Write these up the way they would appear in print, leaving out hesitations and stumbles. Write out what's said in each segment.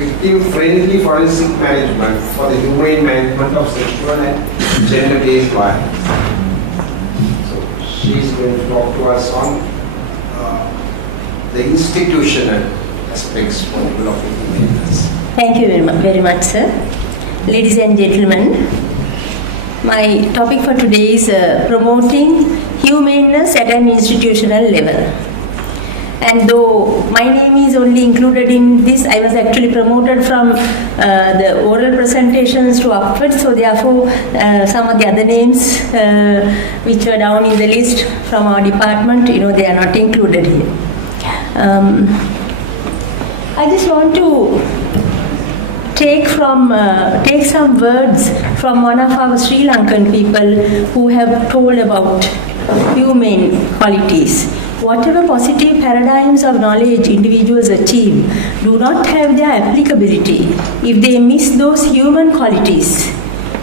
victim-friendly forensic management for the humane management of sexual and gender-based violence. So she is going to talk to us on the institutional aspects of humanness. Thank you very much, sir. Ladies and gentlemen, my topic for today is promoting humaneness at an institutional level. And though my name is only included in this, I was actually promoted from the oral presentations to upwards, so therefore some of the other names which were down in the list from our department, they are not included here. I just want to take some words from one of our Sri Lankan people who have told about humane qualities. Whatever positive paradigms of knowledge individuals achieve do not have their applicability if they miss those human qualities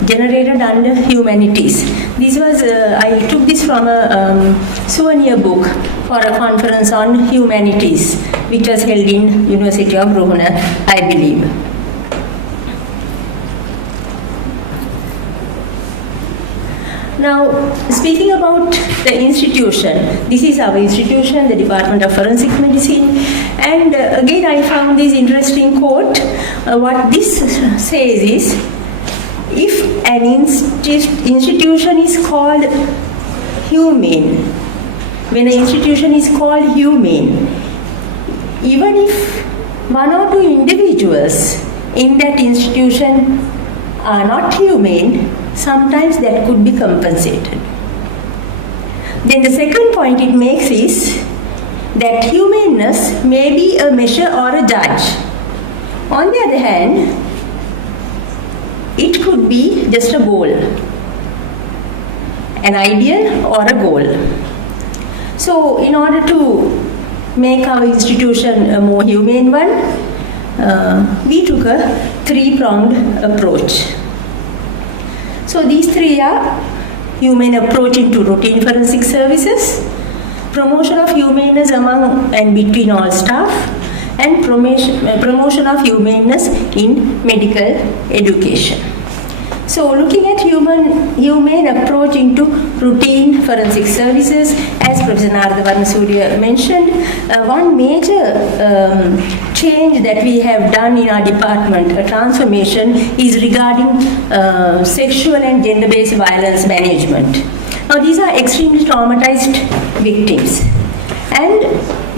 generated under humanities. This was, I took this from a souvenir book for a conference on humanities, which was held in University of Ruhuna, I believe. Now, speaking about the institution, this is our institution, the Department of Forensic Medicine, and again I found this interesting quote. What this says is, if an institution is called humane, when an institution is called humane, even if one or two individuals in that institution are not humane, sometimes that could be compensated. Then the second point it makes is that humaneness may be a measure or a judge. On the other hand, it could be just a goal, an ideal or a goal. So in order to make our institution a more humane one, we took a three-pronged approach. So these three are humane approach into routine forensic services, promotion of humaneness among and between all staff, and promotion of humaneness in medical education. So looking at humane approach into routine forensic services, as Professor Narada Surya mentioned, one major change that we have done in our department, a transformation, is regarding sexual and gender-based violence management. Now these are extremely traumatized victims, and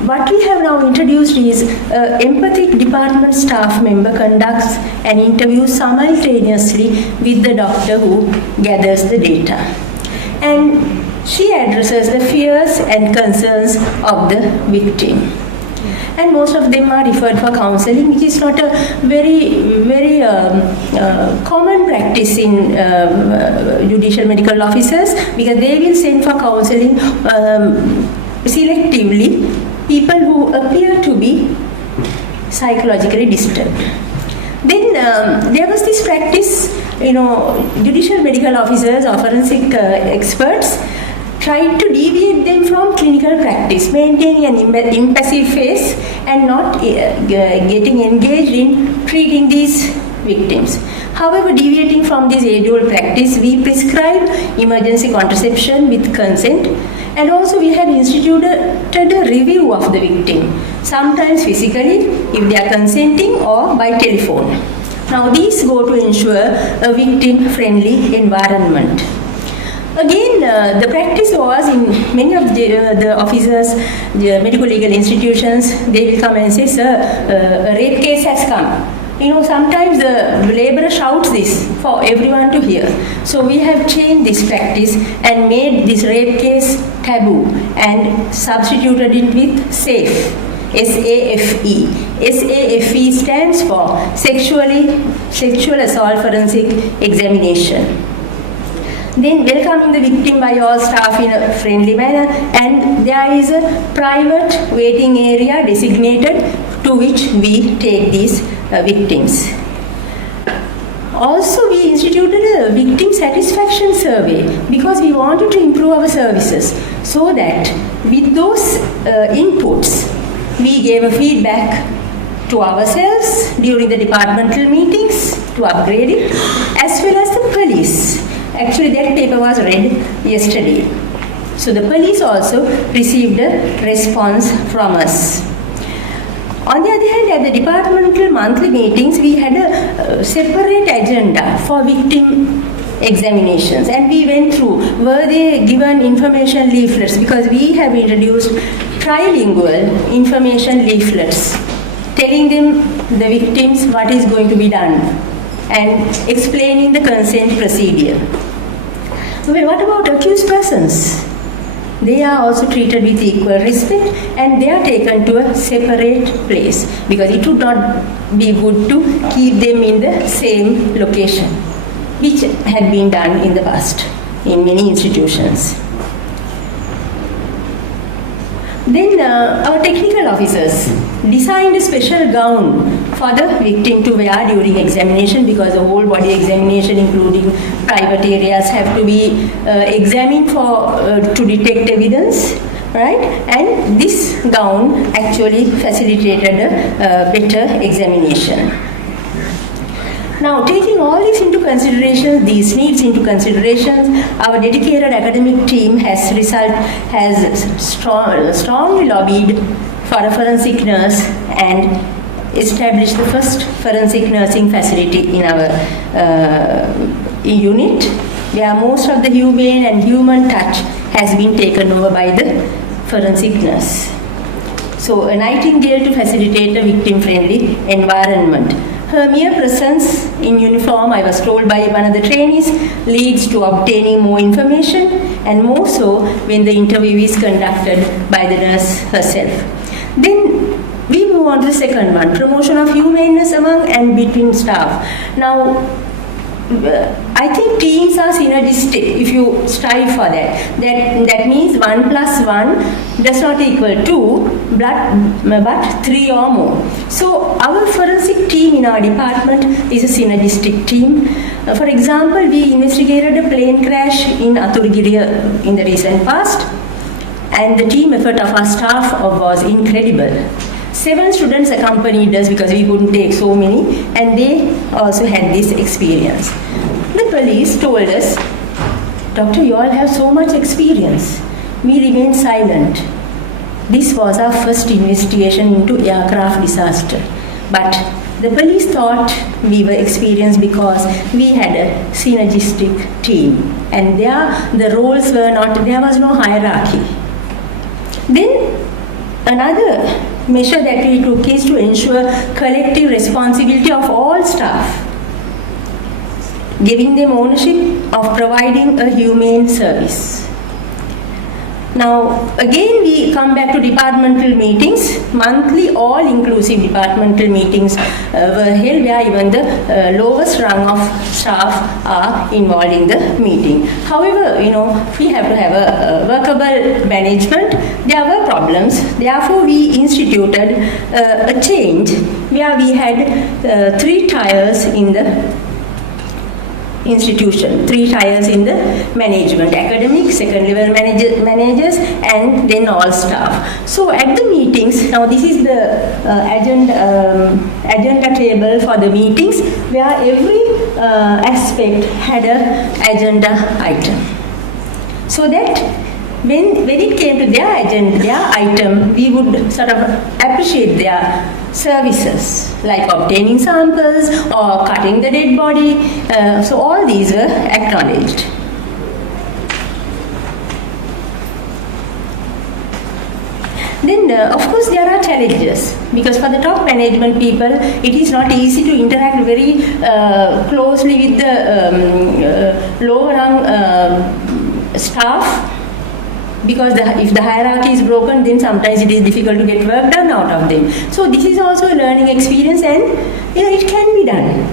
what we have now introduced is empathic department staff member conducts an interview simultaneously with the doctor who gathers the data. And she addresses the fears and concerns of the victim. And most of them are referred for counseling, which is not a very common practice in judicial medical officers, because they will send for counseling selectively people who appear to be psychologically disturbed. Then there was this practice, judicial medical officers or forensic experts tried to deviate them from clinical practice, maintaining an impassive face and not getting engaged in treating these victims. However, deviating from this age-old practice, we prescribe emergency contraception with consent, and also we have instituted a review of the victim, sometimes physically if they are consenting, or by telephone. Now these go to ensure a victim-friendly environment. Again, the practice was in many of the officers, the medical legal institutions, they will come and say, sir, a rape case has come. Sometimes the laborer shouts this for everyone to hear. So we have changed this practice and made this rape case taboo and substituted it with SAFE. SAFE. SAFE stands for Sexual Assault Forensic Examination. Then welcoming the victim by all staff in a friendly manner, and there is a private waiting area designated to which we take these victims. Also, we instituted a victim satisfaction survey because we wanted to improve our services, so that with those inputs, we gave a feedback to ourselves during the departmental meetings to upgrade it, as well as the police. Actually, that paper was read yesterday. So the police also received a response from us. On the other hand, at the departmental monthly meetings, we had a separate agenda for victim examinations, and we went through, were they given information leaflets, because we have introduced trilingual information leaflets telling them, the victims, what is going to be done and explaining the consent procedure. Well, what about accused persons? They are also treated with equal respect, and they are taken to a separate place, because it would not be good to keep them in the same location, which had been done in the past in many institutions. Then our technical officers designed a special gown for the victim to wear during examination, because the whole body examination, including private areas, have to be examined for to detect evidence, right? And this gown actually facilitated a better examination. Now, taking all this into consideration, these needs into consideration, our dedicated academic team has strongly lobbied for a forensic nurse and established the first forensic nursing facility in our unit, where most of the humane and human touch has been taken over by the forensic nurse. So, a Nightingale to facilitate a victim-friendly environment. Her mere presence in uniform, I was told by one of the trainees, leads to obtaining more information, and more so when the interview is conducted by the nurse herself. Then we move on to the second one, promotion of humaneness among and between staff. Now, I think teams are synergistic if you strive for that. That means 1 + 1 does not equal 2, but 3 or more. So our forensic team in our department is a synergistic team. For example, we investigated a plane crash in Aturgiri in the recent past, and the team effort of our staff was incredible. 7 students accompanied us because we couldn't take so many, and they also had this experience. The police told us, "Doctor, you all have so much experience." We remained silent. This was our first investigation into aircraft disaster. But the police thought we were experienced because we had a synergistic team, and the roles were not, there was no hierarchy. Then another measure that we took is to ensure collective responsibility of all staff, giving them ownership of providing a humane service. Now, again we come back to departmental meetings. Monthly, all-inclusive departmental meetings were held, where even the lowest rung of staff are involved in the meeting. However, we have to have a workable management. There were problems. Therefore, we instituted a change where we had 3 tiers in the institution, 3 tiers in the management: academic, second level managers, and then all staff. So at the meetings, now this is the agenda table for the meetings, where every aspect had an agenda item, so that when it came to their agenda, their item, we would sort of appreciate their services, like obtaining samples or cutting the dead body. So all these were acknowledged. Then, of course, there are challenges, because for the top management people, it is not easy to interact very closely with the lower rung staff, because if the hierarchy is broken, then sometimes it is difficult to get work done out of them. So this is also a learning experience, and it can be done.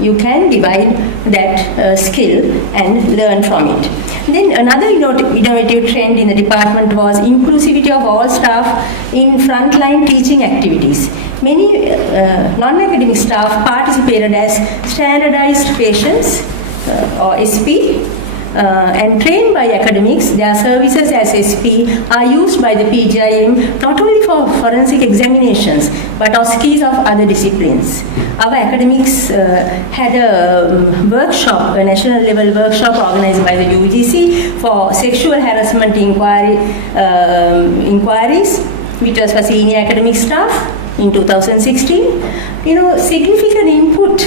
You can divide that skill and learn from it. Then another innovative trend in the department was inclusivity of all staff in frontline teaching activities. Many non-academic staff participated as standardized patients or SP, and trained by academics. Their services as SP are used by the PGIM not only for forensic examinations but also keys of other disciplines. Our academics had a workshop, a national level workshop organized by the UGC for sexual harassment inquiries, which was for senior academic staff in 2016. Significant input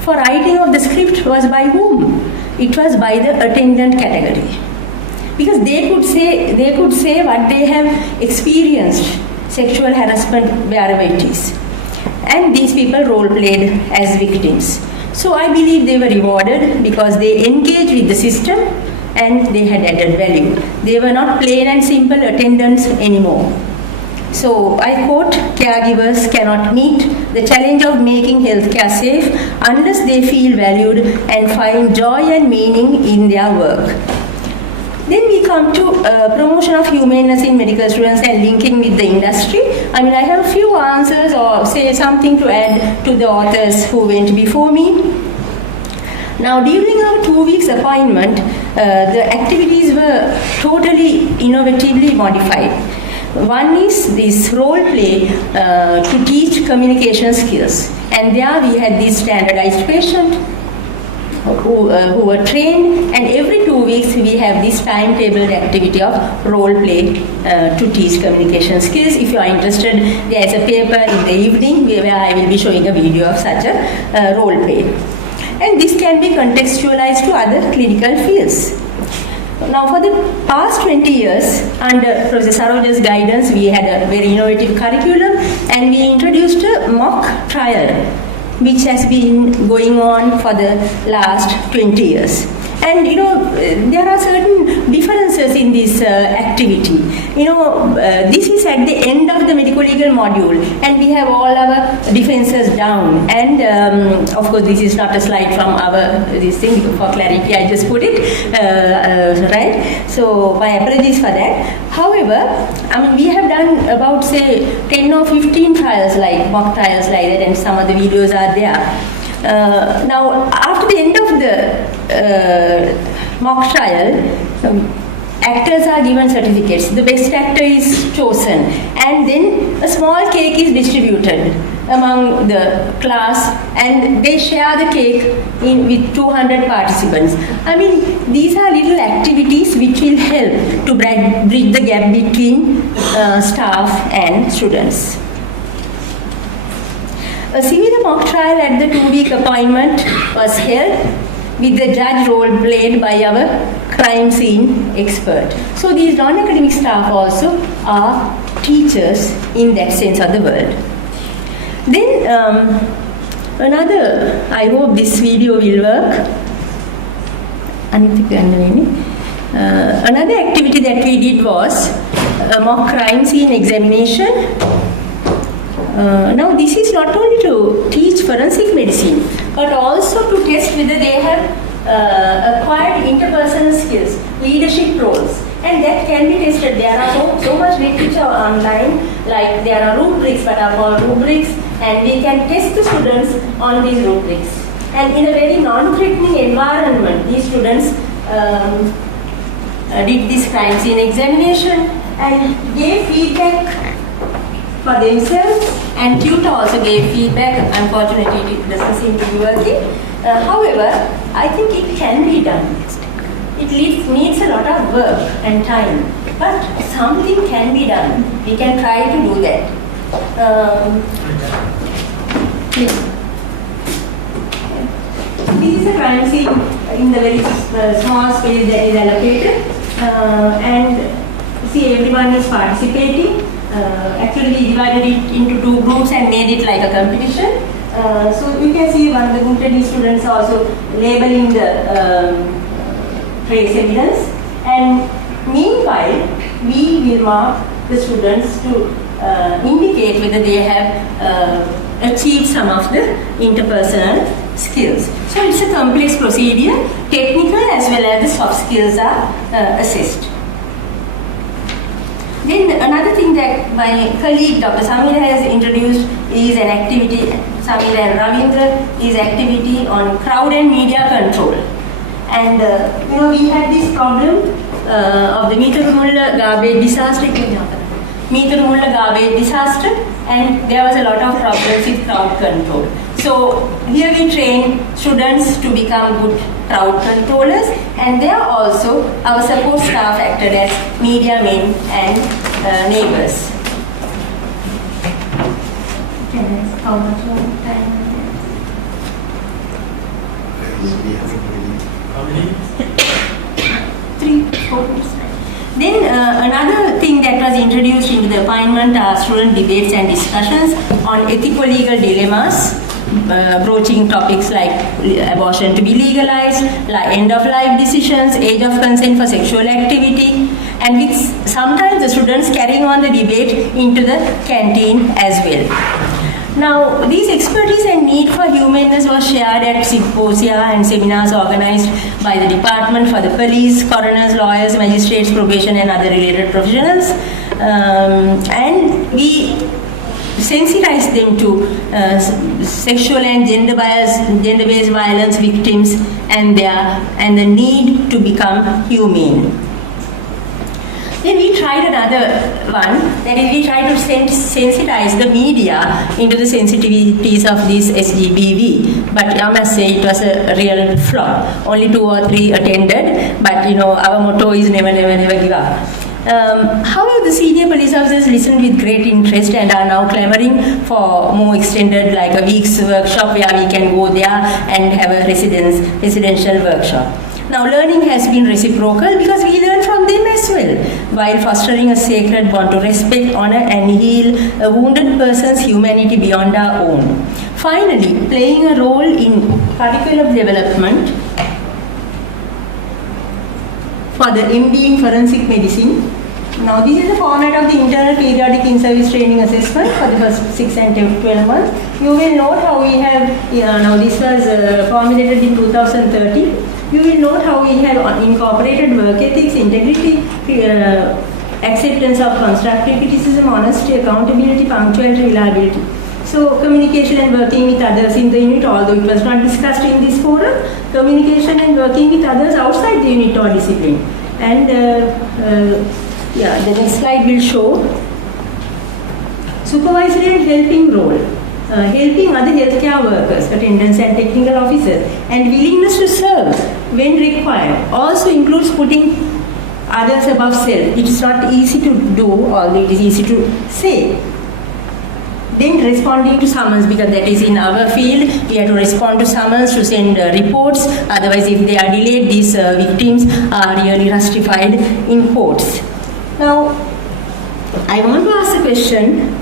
for writing of the script was by whom? It was by the attendant category, because they could say what they have experienced, sexual harassment wherever it is, and these people role played as victims. So I believe they were rewarded because they engaged with the system and they had added value. They were not plain and simple attendants anymore. So I quote, caregivers cannot meet the challenge of making healthcare safe unless they feel valued and find joy and meaning in their work. Then we come to promotion of humanness in medical students and linking with the industry. I have a few answers or say something to add to the authors who went before me. Now, during our 2 weeks appointment, the activities were totally innovatively modified. One is this role play to teach communication skills, and there we had these standardized patients who were trained, and every 2 weeks we have this timetabled activity of role play to teach communication skills. If you are interested, there is a paper in the evening where I will be showing a video of such a role play. And this can be contextualized to other clinical fields. Now, for the past 20 years, under Professor Saroja's guidance, we had a very innovative curriculum, and we introduced a mock trial, which has been going on for the last 20 years. And there are certain differences in this activity. This is at the end of the medical legal module, and we have all our defenses down. And of course, this is not a slide from this thing. For clarity, I just put it right. So my apologies for that. However, we have done about say 10 or 15 trials, like mock trials like that, and some of the videos are there. Now, after the end of the mock trial, actors are given certificates. The best actor is chosen, and then a small cake is distributed among the class, and they share the cake with 200 participants. These are little activities which will help to bridge the gap between staff and students. A similar mock trial at the 2-week appointment was held with the judge role played by our crime scene expert. So these non-academic staff also are teachers in that sense of the word. Then I hope this video will work. Another activity that we did was a mock crime scene examination. Now, this is not only to teach forensic medicine, but also to test whether they have acquired interpersonal skills, leadership roles, and that can be tested. There are so much literature online, like there are rubrics that are called rubrics, and we can test the students on these rubrics. And in a very non-threatening environment, these students did this crime scene examination and gave feedback for themselves, and tutor also gave feedback. Unfortunately, it doesn't seem to be working. However, I think it can be done. It needs a lot of work and time, but something can be done. We can try to do that. This is a crime scene in the very small space that is allocated, and see, everyone is participating. Actually, we divided it into 2 groups and made it like a competition. So you can see one of the Humanity students also labeling the trace evidence, and meanwhile we will mark the students to indicate whether they have achieved some of the interpersonal skills. So it's a complex procedure. Technical as well as the soft skills are assessed. Then another thing that my colleague Dr. Samira has introduced is an activity, Samira and Ravindra, is activity on crowd and media control. And we had this problem of the Meetharumulla garbage disaster. Meetharumulla garbage disaster, and there was a lot of problems with crowd control. So here we train students to become good crowd controllers, and there also our support staff acted as media men and neighbors. How much more time? How many? 3-4 minutes. Then another thing that was introduced into the appointment are student debates and discussions on ethico-legal dilemmas, broaching topics like abortion to be legalized, end-of-life decisions, age of consent for sexual activity, and with sometimes the students carrying on the debate into the canteen as well. Now, these expertise and need for humanness was shared at symposia and seminars organized by the department for the police, coroners, lawyers, magistrates, probation and other related professionals. And we sensitized them to sexual and gender-based violence victims and the need to become humane. Then we tried another one, that is we tried to sensitize the media into the sensitivities of this SGBV. But I must say it was a real flop. Only 2 or 3 attended, but our motto is never, never, never give up. However, the senior police officers listened with great interest and are now clamoring for more extended, like a week's workshop where we can go there and have a residential workshop. Now, learning has been reciprocal because we learn from them as well, while fostering a sacred bond to respect, honor and heal a wounded person's humanity beyond our own. Finally, playing a role in curriculum development for the MD in forensic medicine. Now, this is the format of the internal periodic in-service training assessment for the first 6 and 12 months. You will note how we have, now this was formulated in 2013. You will note how we have incorporated work ethics, integrity, acceptance of constructive criticism, honesty, accountability, punctuality, reliability. So, communication and working with others in the unit, although it was not discussed in this forum, communication and working with others outside the unit or discipline. And the next slide will show supervisory and helping role. Helping other healthcare workers, attendants and technical officers, and willingness to serve when required also includes putting others above self. It is not easy to do, although it is easy to say. Then responding to summons, because that is in our field, we have to respond to summons to send reports. Otherwise, if they are delayed, these victims are really rustified in courts. Now, I want to ask a question.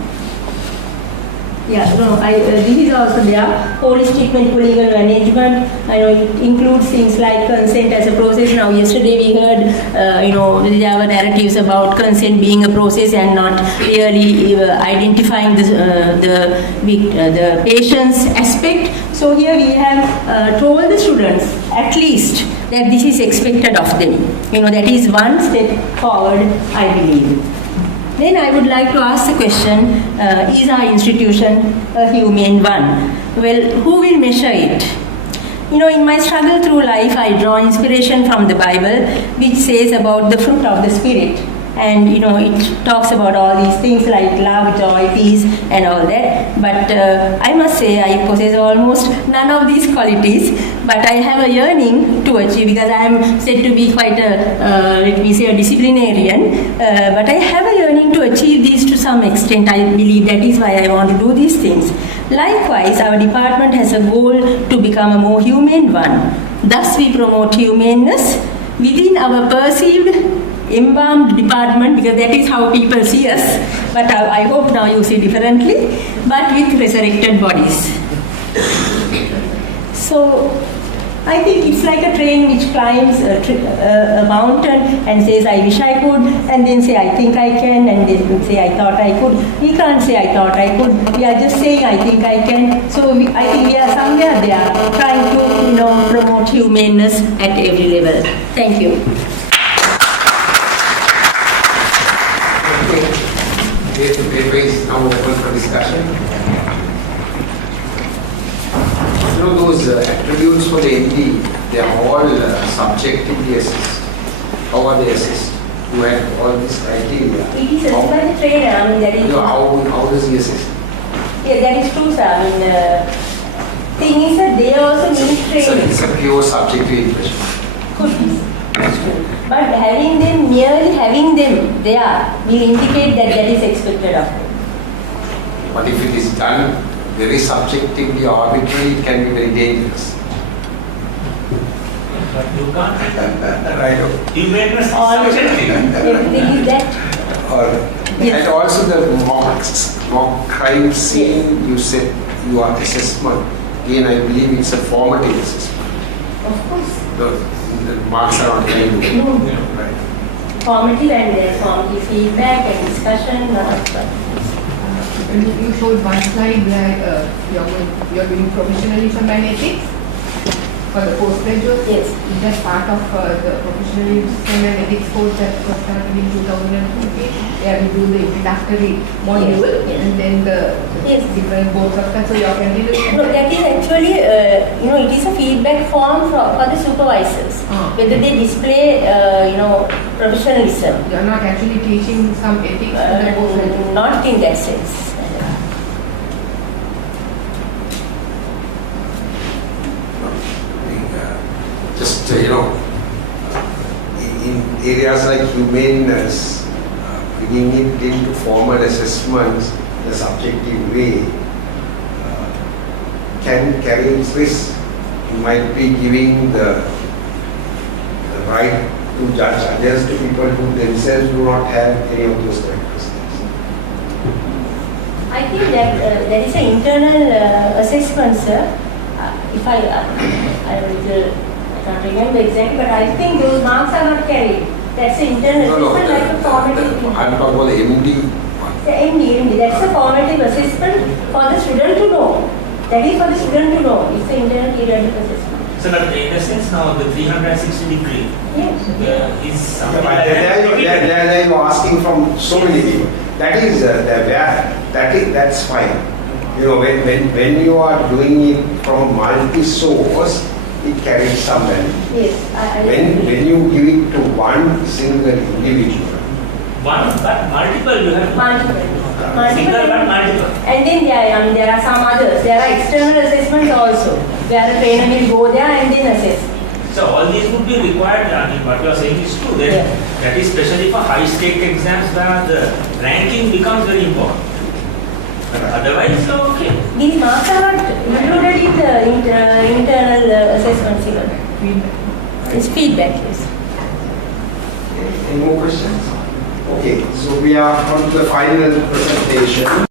This is also there. Holistic medical legal management. I know it includes things like consent as a process. Now, yesterday we heard, there were narratives about consent being a process and not really identifying the patient's aspect. So here we have told the students at least that this is expected of them. That is one step forward, I believe. Then I would like to ask the question, is our institution a humane one? Well, who will measure it? In my struggle through life, I draw inspiration from the Bible, which says about the fruit of the Spirit. And, it talks about all these things like love, joy, peace, and all that. But I must say, I possess almost none of these qualities. But I have a yearning to achieve, because I am said to be quite a disciplinarian. But I have a yearning to achieve these to some extent. I believe that is why I want to do these things. Likewise, our department has a goal to become a more humane one. Thus, we promote humaneness within our perceived embalmed department, because that is how people see us, but I hope now you see differently, but with resurrected bodies. So I think it's like a train which climbs a mountain and says, I wish I could, and then say, I think I can, and then say, I thought I could. We can't say, I thought I could. We are just saying, I think I can. So I think we are somewhere there trying to promote humaneness at every level. Thank you. The paper is now open for discussion. Those attributes for the MD They are all subjectively assessed. How are they assessed? Who had all these criteria? It is assessed by the trainer. I mean, that is. How does he assess? Yeah, that is true, sir. I mean, thing is that they also need training. It's a pure subjective impression. Could be. That's true. But having them, merely having them there will indicate that that is expected of them. But if it is done very subjectively, arbitrarily, it can be very dangerous. But you can't. Right. Humanness is All subjective. everything is that. And also the mock crime scene, you said your assessment. Again, I believe it's a formative assessment. Of course. The marks are not valuable. No. Right. Formative and there's formative feedback and discussion, lot of stuff. You showed one slide where you're doing professionalism and ethics for the postgraduate. Yes. Is that part of the professionalism and ethics course that was started in 2015? Where we do the introductory module Yes. and then the Yes. different boards of that. So you're continuing. No, that is actually, it is a feedback form for the supervisors. Whether they display, professionalism. You're not actually teaching some ethics to the postgraduate. Not in that sense. Just, in areas like humaneness, bringing it into formal assessments in a subjective way can carry its risk. You might be giving the right to judge others to people who themselves do not have any of those characteristics. I think that there is an internal assessment, sir. If I can't remember exactly, but I think those marks are not carried. That's an internal assessment, like a formative. I'm talking about the MD one. The MD, that's a formative assessment for the student to know. That is for the student to know. It's an internal periodic assessment. So, but in a sense now the 360 degree Yes. is something But like that. there you are asking from so many people. That is that's fine. When you are doing it from a multi-source, it carries some value. Yes. When you give it to one single individual, One, but multiple you have. Multiple. Single but multiple. And then there are some others. There are external assessments also, where the trainer will go there and then assess. So all these would be required. I mean, what you are saying is true. That is especially for high stake exams where the ranking becomes very important. Otherwise, okay. These marks are not included in the internal assessments even. Feedback. It's feedback, yes. any more questions? Okay, so we are on to the final presentation.